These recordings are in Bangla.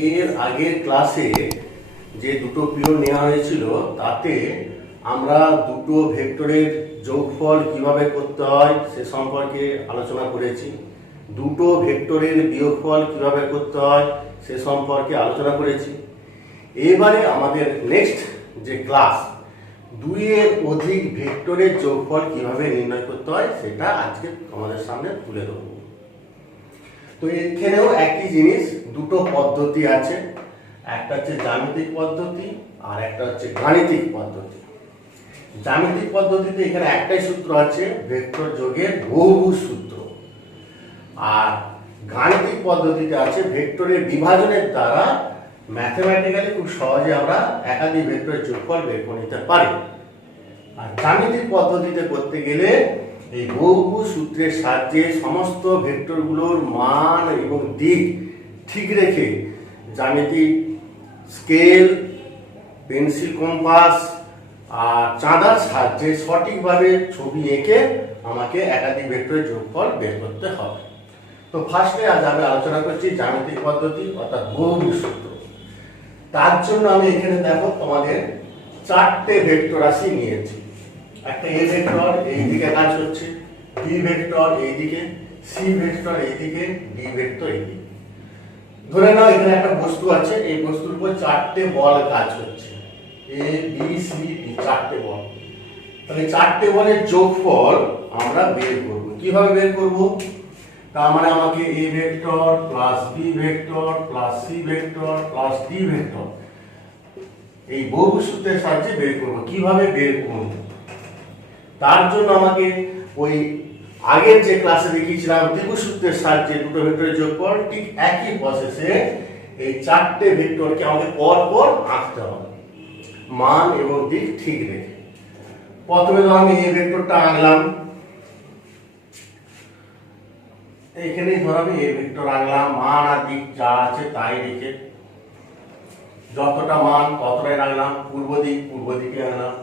এর আগের ক্লাসে যে দুটো পিরিয়ড নেওয়া হয়েছিল তাতে আমরা দুটো ভেক্টরের যোগফল কিভাবে করতে হয় সে সম্পর্কে আলোচনা করেছি। দুটো ভেক্টরের বিয়োগফল কিভাবে করতে হয় সে সম্পর্কে আলোচনা করেছি। এবারে আমাদের নেক্সট যে ক্লাস, দুইয়ের অধিক ভেক্টরের যোগফল কিভাবে নির্ণয় করতে হয় সেটা আজকে আমাদের সামনে তুলে ধরব। তো এখানেও একই জিনিস, দুটো পদ্ধতি আছে, একটা হচ্ছে জ্যামিতিক পদ্ধতি আর একটা হচ্ছে গাণিতিক পদ্ধতি। জ্যামিতিক পদ্ধতিতে এখানে একটাই সূত্র আছে, ভেক্টর যোগের বহুভুজ সূত্র। আর গাণিতিক পদ্ধতিতে আছে ভেক্টরের বিভাজনের দ্বারা ম্যাথমেটিক্যালি খুব সহজে আমরা একাধিক ভেক্টরের যোগফল বের করে নিতে পারি। আর জ্যামিতিক পদ্ধতিতে করতে গেলে এই বহুভুজ সূত্রের সাহায্যে সমস্ত ভেক্টরগুলোর মান এবং দিক ঠিক রেখে জ্যামিতিক স্কেল, পেন্সিল কম্পাস আর চাঁদার সাহায্যে সঠিকভাবে ছবি এঁকে আমাকে একাধিক ভেক্টরের যোগফল বের করতে হবে। তো ফার্স্টে আজ আমি আলোচনা করছি জ্যামিতিক পদ্ধতি অর্থাৎ বহুভুজ সূত্র। তার জন্য আমি এখানে দেখো তোমাদের চারটে ভেক্টর রাশি নিয়েছি। একটা এ ভেক্টর এইদিকে কাজ করছে, বি ভেক্টর এইদিকে, সি ভেক্টর এইদিকে, ডি ভেক্টর এইদিকে। ধরে নাও এখানে একটা বস্তু আছে, এই বস্তুর উপর চারটে বল কাজ করছে, এ বি সি ডি, চারটে বল। তাহলে চারটে বলের যোগফল আমরা বের করব। কিভাবে বের করব? তার মানে আমাকে A vector plus B vector plus C vector plus D vector এই বহুভুজ সূত্রের সাহায্যে বের করব। কিভাবে বের করব তার জন্য আমাকে ওই আগের যে ক্লাসে দেখিয়েছিলাম ত্রিভুজ সূত্রের সাহায্যে দুটো ভেক্টরের যোগফল, ঠিক একই প্রসেসে এই চারটে ভেক্টরকে আমাকে পর পর আঁকতে হবে, মান এবং দিক ঠিক রেখে। প্রথমে তো আমি এই ভেক্টরটা আঁকলাম, এইখানেই ধর আমি এই ভেক্টর আঁকলাম, মান আর দিক যা আছে তাই রেখে যতটা মান ততটাই রাখলাম, পূর্ব দিকে আনলাম।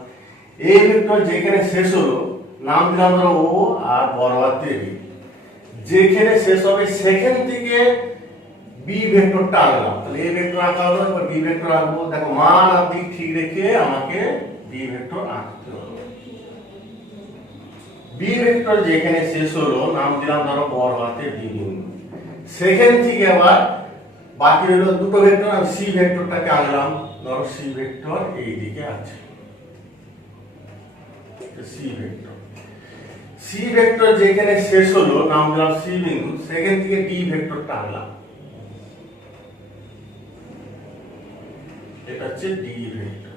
এই ভেক্টর যেখানে শেষ হলো নাম দিলাম ধরো ও আর বড় হাতের বি। যেখানে শেষ হবে সেখান থেকে বি ভেক্টরটা আনলাম। তাহলে এই ভেক্টর আঁকা হলো, এবার বি ভেক্টর আঁকবো। দেখো মান আর দিক ঠিক রেখে আমাকে বি ভেক্টর আঁকতে হবে। বি ভেক্টর যেখানে শেষ হলো নাম দিলাম ধরো বড় হাতের বি বিন্দু। সেখান থেকে আবার বাকি রইল দুটো ভেক্টর, আমি সি ভেক্টরটাকে আনলাম, ধরো সি ভেক্টর এই দিকে আছে, সি ভেক্টর। সি ভেক্টর যেখানে শেষ হলো নাম দিলাম সি বিন্দু, সেখান থেকে ডি ভেক্টরটা আনলাম, এটা হচ্ছে ডি ভেক্টর।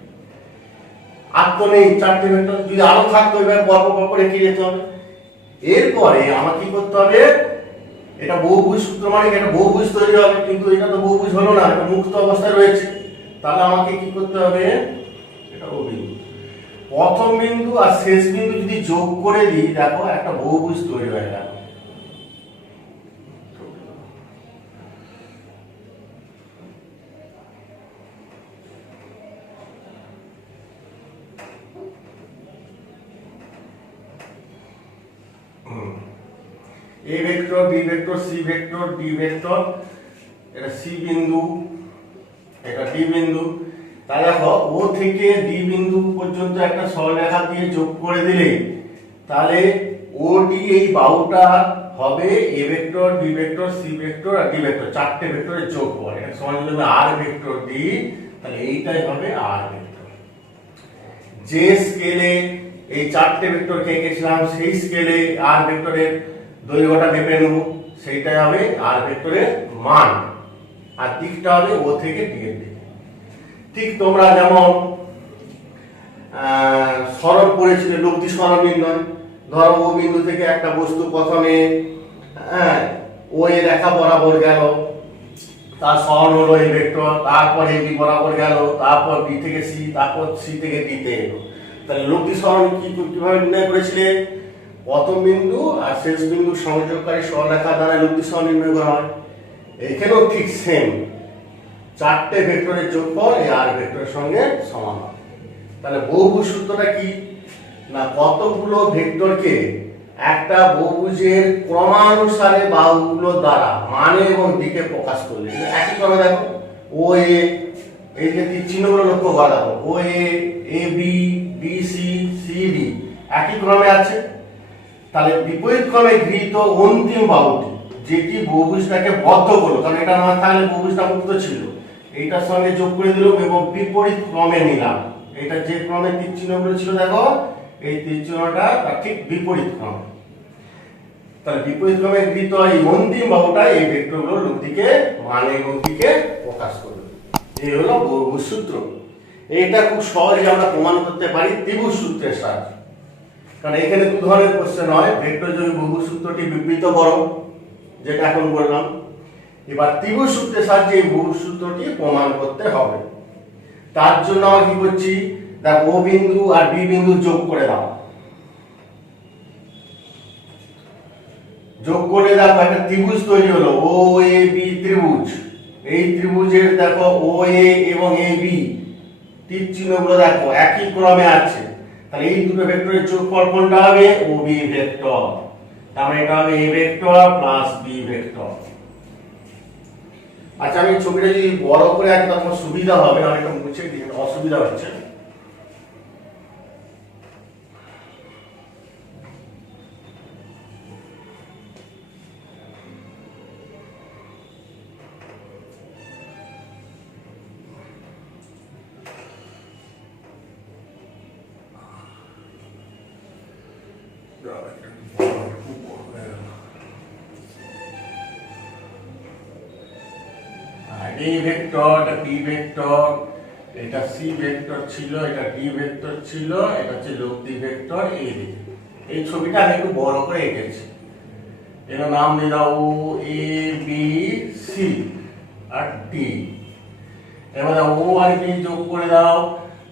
আর তো নেই চারটে ভেক্টর, যদি আরো থাকতো এবার পরপর রেখে যেতে হবে। এরপরে আমার কি করতে হবে, এটা বহুভুজ সূত্র মানে এটা বহুভুজ তৈরি হবে, কিন্তু এটা তো বহুভুজ হলো না, এটা মুক্ত অবস্থায় রয়েছে। তাহলে আমাকে কি করতে হবে, এটা ও বিন্দু, প্রথম বিন্দু আর শেষ বিন্দু যদি যোগ করে দিই দেখো একটা বহুভুজ তৈরি হয়ে গেল। A vector, B vector, C vector, D vector, এটা সি বিন্দু, এটা ডি বিন্দু। তাহলে দেখো ও থেকে ডি বিন্দু পর্যন্ত একটা সরলরেখা দিয়ে যোগ করে দিলে তাহলে ও ডি এই বাহুটা হবে A vector, B vector, C vector আর ডি ভেক্টর, চারটে ভেক্টরের যোগফল। এটা সমান যদি আমি আর ভেক্টর দিই তাহলে এইটাই হবে আর ভেক্টর। যে স্কেলে এই চারটে ভেক্টরকে এঁকেছিলাম সেই স্কেলে আর ভেক্টরের দৈর্ঘ্যটা মেপে নেব, সেইটাই হবে আর ভেক্টরের মান, আর দিকটা হবে ও থেকে ডি এর দিকে। ঠিক তোমরা যেমন সরল পড়েছিলে লব্ধি সরল নির্ণয়, ধরো ও বিন্দু থেকে একটা বস্তু প্রথমে ও এ রেখা বরাবর গেল, তার সরল হলো এই ভেক্টর, তারপর এই বি বরাবর গেল, তারপর বি থেকে সি, তারপর সি থেকে ডি তে এলো। তাহলে লব্ধি সরল কিভাবে নির্ণয় করেছিলে, প্রথম বিন্দু আর শেষ বিন্দু সংযোগকারী সরলরেখা দ্বারা লব্ধি সরল নির্ণয় করা হয়। এখানেও ঠিক সেম, চারটে ভেক্টরের যোগফল এই আর ভেক্টরের সঙ্গে সমান হবে। তাহলে বহুভুজ সূত্রটা কি না, কতগুলো ভেক্টরকে একটা বহুভুজের ক্রমানুসারে বাহুগুলো দ্বারা মানে এবং দিকে প্রকাশ করলে একই ক্রমে দেখো ও এ, এই যে তীর চিহ্নগুলো লক্ষ্য করা যাবে, ও A B, B C, C D একই ক্রমে আছে। তাহলে বিপরীত ক্রমে গৃহীত অন্তিম বাহুটি যেটি বহুভুজটাকে বদ্ধ করলো, কারণ এটা না থাকলে বহুভুজটা মুক্ত ছিল, এইটার সঙ্গে যোগ করে দিলাম এবং বিপরীত ক্রমে নিলাম। এটা যে ক্রমে তীর চিহ্নগুলো ছিল দেখো, এই তীর চিহ্নটা তার ঠিক বিপরীত ক্রমে। তাহলে বিপরীত ক্রমে গৃহীত এই অন্তিম বাহুটা এই ভেক্টরগুলোর লব্ধিকে মানে লব্ধিকে প্রকাশ করবে। এই হলো বহুভুজ সূত্র। এটা খুব সহজে আমরা প্রমাণ করতে পারি ত্রিভুজ সূত্রের সাহায্যে। কারণ এখানে দু ধরনের কোশ্চেন হয়, ভেক্টর যোগে বহুভুজ সূত্রটি বিবৃত করো, যেটা এখন বললাম। এবার ত্রিভুজ সূত্রের সাহায্যে এই বহুভুজ সূত্রটি প্রমাণ করতে হবে। তার জন্য আমরা কি করছি, দেখো ও বিন্দু আর বি বিন্দু যোগ করে দাও। যোগ করে দেখো একটা ত্রিভুজ তৈরি হলো, ও এ বি ত্রিভুজ। এই ত্রিভুজের দেখো ও এ এবং এ বি তীর চিহ্নগুলো দেখো একই ক্রমে আছে। তাহলে এই দুটো ভেক্টরের যোগফল কোনটা হবে, ও বি ভেক্টর। তার মানে এটা হবে A vector plus B vector. আচ্ছা, আমি ছবিটা যদি বড় করে আঁকি তখন সুবিধা হবে, না এটা মুছে দিই, অসুবিধা হচ্ছে। এই ভেক্টর, এটা পি ভেক্টর, এটা সি ভেক্টর ছিল, এটা ডি ভেক্টর ছিল, এটা হচ্ছে লব্ধি ভেক্টর এ বি। এই ছবিটা আমি একটু বড় করে এঁকেছি। এর নাম দিয়ে দাও ও A B C R D. এবার ও আর বি যোগ করে দাও।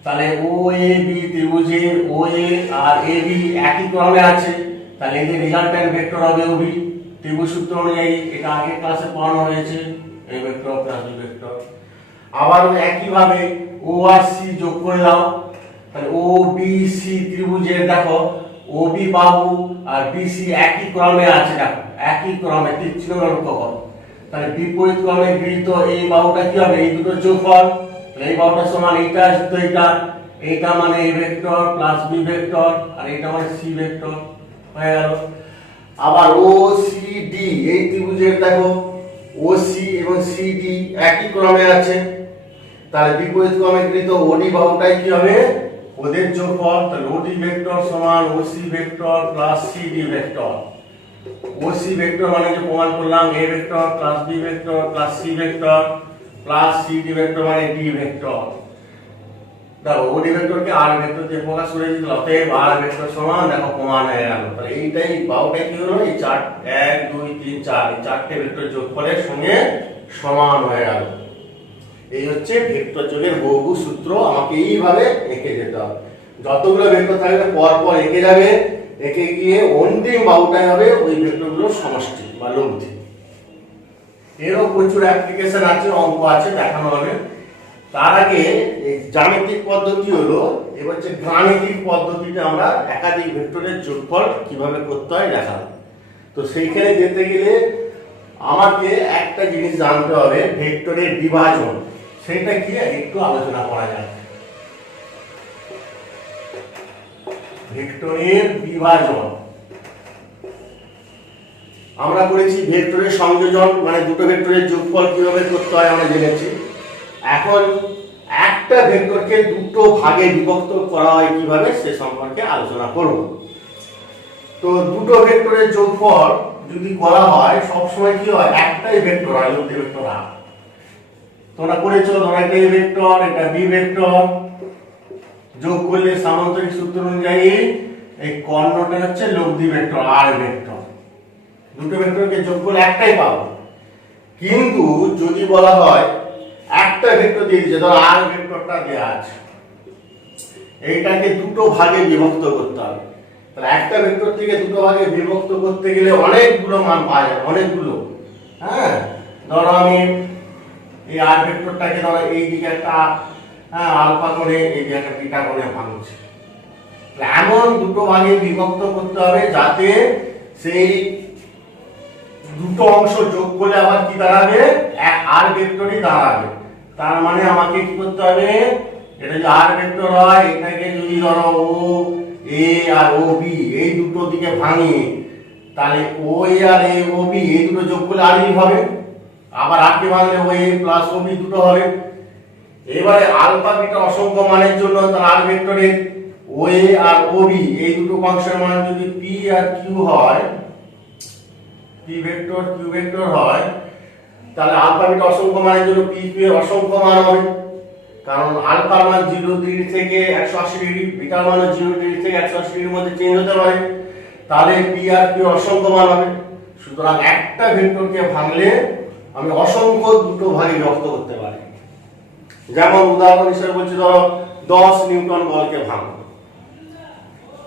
তাহলে ও এ বি ত্রিভুজের ও এ আর এ বি একই ক্রমে আছে, তাহলে এই যে রেজাল্টেন্ট ভেক্টর হবে ও বি। ত্রিভুজ সূত্র অনুযায়ী এটা আগের ক্লাসে পড়ানো হয়েছে, এই ভেক্টর প্লাস বি ভেক্টর। আবার একই ভাবে ও আর সি যোগ করে দাও। তাহলে ও বি সি ত্রিভুজের দেখো ও বি বাহু আর বি সি একই ক্রমে আছে, দেখো একই ক্রমে তীর চিহ্ন লক্ষ্য করো। তাহলে বিপরীত ক্রমে গৃহীত এই বাহুটা কি হবে, এই দুটো যোগফল। এই বাহুটা সমান এইটা যুক্ত এইটা, এইটা মানে A vector plus B vector আর এইটা মানে সি ভেক্টর হয়ে গেল। আবার ও সি ডি এই ত্রিভুজের দেখো ও সি এবং সি ডি একই ক্রমে আছে, তাহলে বিপরীত ক্রমে গৃহীত ওডি বাহুটাই কি হবে, ওদের যোগফল। তাহলে ওডি ভেক্টর সমান O C vector plus C D vector. O C vector মানে যে প্রমাণ করলাম A vector plus B vector plus C vector plus C D vector মানে ডি ভেক্টর। দেখো ওডি ভেক্টরকে আর ভেক্টর দিয়ে প্রকাশ করে দিতে, অতএব আর ভেক্টর সমান দেখো প্রমাণ হয়ে গেল। তাহলে এইটাই বাহুটা কি হলো, এই 1 2 3 4 এই চারটে ভেক্টর যোগফলের সঙ্গে সমান হয়ে গেল। এই হচ্ছে ভেক্টর যোগের বহুভুজ সূত্র। আমাকে এইভাবে এঁকে যেতে হবে, যতগুলো ভেক্টর থাকবে পর পর এঁকে যাবে, এঁকে গিয়ে অন্তিম বাহুটাই হবে ওই ভেক্টরগুলোর সমষ্টি বা লব্ধি। এরও প্রচুর অ্যাপ্লিকেশন আছে, অঙ্ক আছে, দেখানো হবে। তার আগে এই জ্যামিতিক পদ্ধতি হলো, এবার হচ্ছে গাণিতিক পদ্ধতিতে আমরা একাধিক ভেক্টরের যোগফল কিভাবে করতে হয় দেখাবো। তো সেইখানে যেতে গেলে আমাকে একটা জিনিস জানতে হবে, ভেক্টরের বিভাজন, সেটা কি একটু আলোচনা করা যায়। ভেক্টরের বিভাজন আমরা করেছি, ভেক্টরের সংযোজন মানে দুটো ভেক্টরের যোগফল কিভাবে করতে হয় আমরা জেনেছি। এখন একটা ভেক্টরকে দুটো ভাগে বিভক্ত করা হয় কিভাবে সে সম্পর্কে আলোচনা করব। তো দুটো ভেক্টরের যোগফল যদি করা হয় সবসময় কি হয়, একটাই ভেক্টর হয়, লব্ধি ভেক্টর আর। তোমরা করেছো, ধরো এটা এ ভেক্টর, এটা বি ভেক্টর, যোগ করলে সামান্তরিক সূত্র অনুযায়ী এই কর্ণটা হচ্ছে লব্ধি ভেক্টর আর ভেক্টর। দুটো ভেক্টরকে যোগ করলে একটাই পাবো। কিন্তু যদি বলা হয় একটা ভেক্টর দিয়ে দিয়েছে, ধরো আর ভেক্টরটা দেয়া আছে, এইটাকে দুটো ভাগে বিভক্ত করতে হবে। তাহলে একটা ভেক্টর থেকে দুটো ভাগে বিভক্ত করতে গেলে অনেকগুলো মান পাওয়া যায়, অনেকগুলো। হ্যাঁ, ধরো আমি এই আর ভেক্টরটাকে ধরো এই দিকে একটা আলফা করে, এই দিকে একটা বিটা করে ভাঙছি। এমন দুটো ভাগে বিভক্ত করতে হবে যাতে সেই দুটো অংশ যোগ করলে আবার কি দাঁড়াবে, এক আর ভেক্টরই দাঁড়াবে। তার মানে আমাকে কি করতে হবে, এটা যদি আর ভেক্টর হয় এটাকে যদি ধরো ও এ আর ও বি এই দুটো দিকে ভাঙি, তাহলে ও এ আর এ ও বি এই দুটো যোগ করলে আর হবে, আবার আটকে ভাঙলে ও এ প্লাস ও বি দুটো হবে। এবারে আলফা বিটা অসংখ্য মানের জন্য তার আর ভেক্টরের ও এ আর ও বি এই দুটো ফাংশনের মান যদি পি আর কিউ হয়, পি ভেক্টর কিউ ভেক্টর হয়, তাহলে আলফা বিটা অসংখ্য মানের জন্য পি কিউ এর অসংখ্য মান হবে, কারণ আলফার মান 0 ডিগ্রি থেকে 180 ডিগ্রি, বিটার মান 0 ডিগ্রি থেকে 180 ডিগ্রির মধ্যে চেঞ্জ হতে পারে, তাহলে পি আর কিউ অসংখ্য মান হবে। সুতরাং একটা ভেক্টরকে ভাঙলে আমি অসংখ্য দুটো ভাগে বিভক্ত করতে পারি। যেমন উদাহরণ হিসেবে বলছি, ধরো 10 নিউটন বলকে ভাঙো,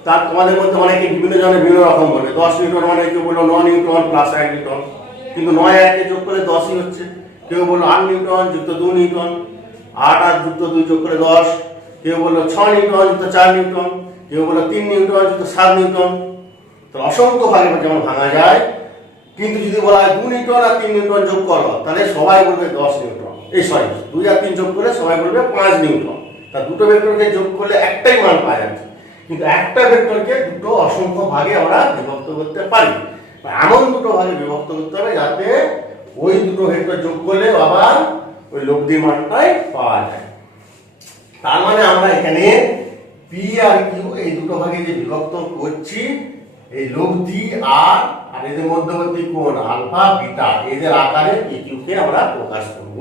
তার তোমাদের মধ্যে অনেকে বিভিন্ন জনের বিভিন্ন রকম বলে। 10 নিউটন মানে কেউ বললো 9 নিউটন প্লাস 1 নিউটন, কিন্তু 9 1 কে যোগ করে 10ই হচ্ছে। কেউ বললো 8 নিউটন যুক্ত 2 নিউটন, 8 আর যুক্ত 2 যোগ করে 10। কেউ বললো 6 নিউটন যুক্ত 4 নিউটন, কেউ বললো 3 নিউটন যুক্ত 7 নিউটন। তো অসংখ্য ভাগে যেমন ভাঙা যায়, কিন্তু যদি বলা হয় 2 নিউটন আর 3 নিউটন যোগ করো, তাহলে সবাই বলবে 10 নিউটন, এই সরি 2 আর 3 যোগ করলে সবাই বলবে 5 নিউটন। তা দুটো ভেক্টরকে যোগ করলে একটাই মান পাওয়া যাচ্ছে, কিন্তু একটা ভেক্টরকে দুটো অসংখ্য ভাগে আমরা বিভক্ত করতে পারি। এমন দুটো ভাগে বিভক্ত করতে হবে যাতে ওই দুটো ভেক্টর যোগ করলে আবার ওই লব্ধি মানটাই পাওয়া যায়। তার মানে আমরা এখানে পি আর কিউ এই দুটো ভাগে যে বিভক্ত করছি, এই লব্ধি আর এদের মধ্যবর্তী কোণ আলফা বিটা এদের আকারে পি কিউ কে আমরা প্রকাশ করব।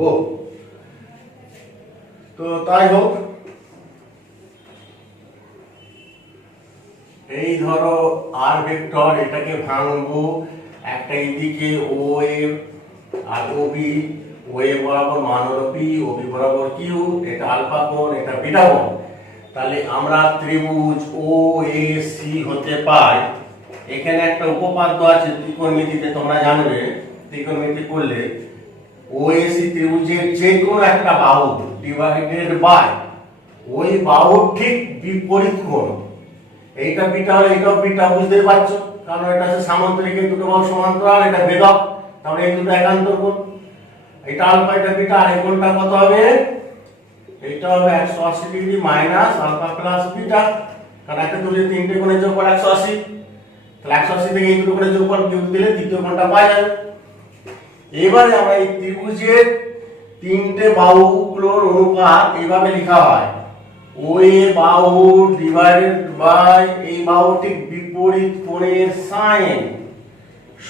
তো তাই হোক, এই ধরো আর ভেক্টর, এটাকে ভাঙবো, একটা এইদিকে ও এ আর ও বি, ও এ বরাবর মান হলো পি, ও বি বরাবর কিউ, এটা আলফা কোণ এটা বিটা কোণ। তাহলে আমরা ত্রিভুজ ও এ সি হতে পাই। এখানে একটা উপপাদ্য আছে ত্রিকোণমিতিতে, তোমরা জানবে ত্রিকোণমিতি করলে ও এ সি ত্রিভুজের যে কোনো একটা বাহু ডিভাইডেড বাই ওই বাহুর ঠিক বিপরীত কোণ। এইটা বিটা হলে এটাও বিটা, বুঝতেই পারছো, কারণ এটা হচ্ছে সামান্তরিক, দুটো বাহু সমান্তরাল, এটা ভেদক, তাহলে এই দুটো একান্তর কোণ। এটা আলফা এটা বিটা, আর এই কোণটা কত হবে, এইটা হবে 180 degree minus alpha plus beta, কারণ একটা তুলে তিনটে কোণের যোগফল 180, তাহলে 180 থেকে এই দুটো কোণের যোগফল বিয়োগ দিলে দ্বিতীয় কোণটা পাওয়া যাবে। এবারে আমরা এই ত্রিভুজের তিনটে বাহুগুলোর অনুপাত এইভাবে লেখা হয়, ও এ বাহু ডিভাইডেড বাই এই বাহু ঠিক বিপরীত কোণের সাইন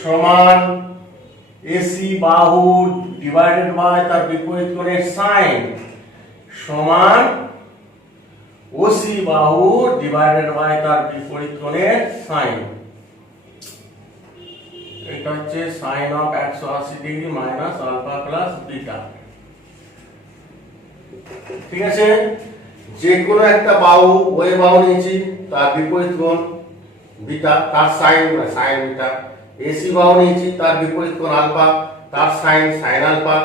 সমান এসি বাহু ডিভাইডেড বাই তার বিপরীত কোণের সাইন সমান ওসি বাহু ডিভাইডেড বাই তার বিপরীত কোণের সাইন। এটা হচ্ছে sine of 180 degree minus alpha plus beta. ঠিক আছে, যে কোনো একটা বাহু ওই বাহু নিয়েছি, তার বিপরীত কোণ বিটা, তার সাইন সাইন বিটা। এসি বাহু নিয়েছি, তার বিপরীত কোণ আলফা, তার সাইন সাইন আলফা।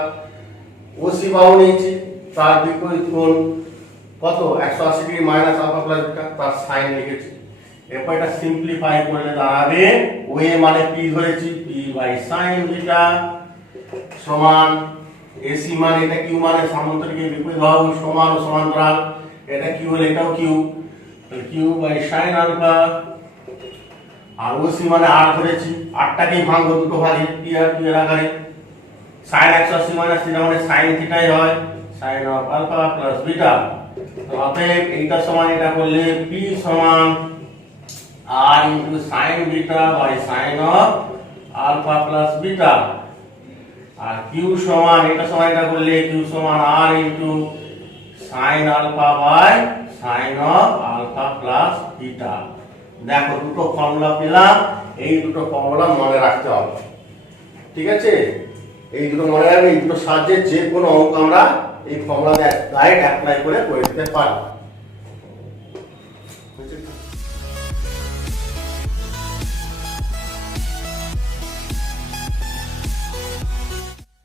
ওসি বাহু নিয়েছি, তার বিপরীত কোণ কত 180 degree minus alpha plus beta, তার সাইন লিখেছি। এরপর এটা সিম্পলিফাই করলে দাঁড়াবে ও এ মানে পি ধরেছি, পি বাই সাইন বিটা সমান এসি মানে এটা কিউ মানে সামান্তরিকের বিপরীত বাহু সমান ও সমান্তরাল, এটা কিউ হলে এটাও Q, Q by sine alpha. আর ওসি মানে আর ধরেছি, আরটাকেই ভাঙবো দুটো ভাগে, পি আর কিউ এর আকারে। সাইন 180 মাইনাস থিটা মানে সাইন থিটাই হয়, sine of alpha plus beta. তো অতএব এইটা সমান এটা করলে পি সমান R into sine beta by sine of alpha plus beta, আর কিউ সমান এটা সমান এটা করলে কিউ সমান R into sine alpha by sine of alpha plus beta. দেখো দুটো ফর্মুলা পেলাম, এই দুটো ফর্মুলা মনে রাখতে হবে। ঠিক আছে, এই দুটো মনে রাখবে, এই দুটো সাহায্যে যে কোনো অঙ্ক আমরা এই ফর্মুলা ডাইরেক্ট অ্যাপ্লাই করে দিতে পারি।